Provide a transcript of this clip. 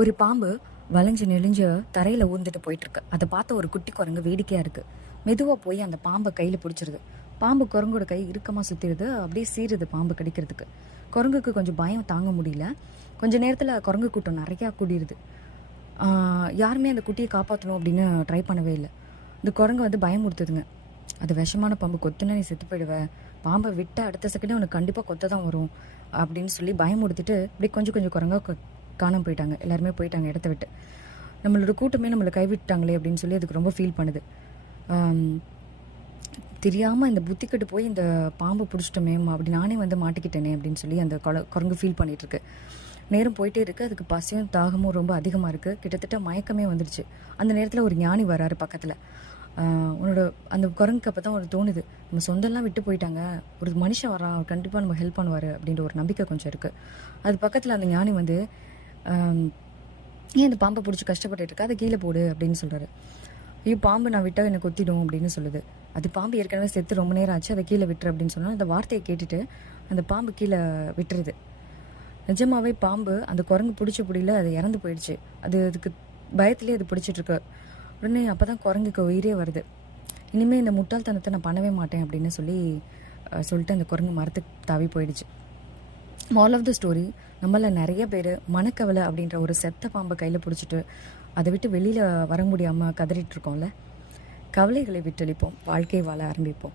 ஒரு பாம்பு வளைஞ்சு நெளிஞ்சு தரையில் ஊர்ந்துட்டு போயிட்டுருக்கு. அதை பார்த்த ஒரு குட்டி குரங்கு வேடிக்கையாக இருக்குது. மெதுவாக போய் அந்த பாம்பை கையில் பிடிச்சிருது. பாம்பு குரங்கோட கை இறுக்கமாக சுற்றிடுது. அப்படியே சீருது பாம்பு கடிக்கிறதுக்கு. குரங்குக்கு கொஞ்சம் பயம் தாங்க முடியல. கொஞ்சம் நேரத்தில் குரங்கு கூட்டம் நிறையா கூடிடுது. யாருமே அந்த குட்டியை காப்பாற்றணும் அப்படின்னு ட்ரை பண்ணவே இல்லை. இந்த குரங்கு வந்து பயமுறுத்துதுங்க. அது விஷமான பாம்பு, கொத்துனா நீ செத்து போயிடுவேன், பாம்பை விட்ட அடுத்த செகண்டே உனக்கு கண்டிப்பாக கொத்த தான் வரும் அப்படின்னு சொல்லி பயமுறுத்திட்டு இப்படி கொஞ்சம் கொஞ்சம் குரங்கா காணாமல் போயிட்டாங்க. எல்லாருமே போயிட்டாங்க இடத்த விட்டு. நம்மளோட கூட்டமே நம்மளை கைவிட்டாங்களே அப்படின்னு சொல்லி அதுக்கு ரொம்ப ஃபீல் பண்ணுது. தெரியாமல் இந்த புத்திக்கட்டு போய் இந்த பாம்பை பிடிச்சிட்டோமே, அப்படி நானே வந்து மாட்டிக்கிட்டேனே அப்படின்னு சொல்லி அந்த குரங்கு ஃபீல் பண்ணிகிட்ருக்கு. நேரம் போயிட்டே இருக்குது. அதுக்கு பசியும் தாகமும் ரொம்ப அதிகமாக இருக்குது. கிட்டத்தட்ட மயக்கமே வந்துடுச்சு. அந்த நேரத்தில் ஒரு ஞானி வராரு பக்கத்தில். உன்னோட அந்த குரங்குக்கு அப்போ தான் ஒரு தோணுது, நம்ம சொந்தெல்லாம் விட்டு போயிட்டாங்க, ஒரு மனுஷன் வரான், அவர் கண்டிப்பாக நம்ம ஹெல்ப் பண்ணுவார் அப்படின்ற ஒரு நம்பிக்கை கொஞ்சம் இருக்குது. அது பக்கத்தில் அந்த ஞானி வந்து ஏன் இந்த பாம்பை பிடிச்சி கஷ்டப்பட்டு இருக்கா, அதை கீழே போடு அப்படின்னு சொல்கிறாரு. ஐயோ, பாம்பு நான் விட்டால் எனக்கு கொத்திடும் அப்படின்னு சொல்லுது. அது பாம்பு ஏற்கனவே செத்து ரொம்ப நேரம் ஆச்சு, அதை கீழே விட்டுரு அப்படின்னு சொன்னால் அந்த வார்த்தையை கேட்டுட்டு அந்த பாம்பு கீழே விட்டுருது. நிஜமாவே பாம்பு அந்த குரங்கு பிடிச்ச பிடியில அது இறந்து போயிடுச்சு. அதுக்கு பயத்துலேயே அது பிடிச்சிட்ருக்கு. உடனே அப்போ தான் குரங்குக்கு உயிரே வருது. இனிமேல் இந்த முட்டாள்தனத்தை நான் பண்ணவே மாட்டேன் அப்படின்னு சொல்லிட்டு அந்த குரங்கு மரத்துக்கு தாவி போயிடுச்சு. மால் ஆஃப் த ஸ்டோரி, நம்மள நிறைய பேர் மனக்கவலை அப்படின்ற ஒரு செத்த பாம்பை கையில் பிடிச்சிட்டு அதை விட்டு வெளியில் வர முடியாமல் கதறிட்டு இருக்கோம்ல. கவலைகளை விட்டளிப்போம், வாழ்க்கை வாழ ஆரம்பிப்போம்.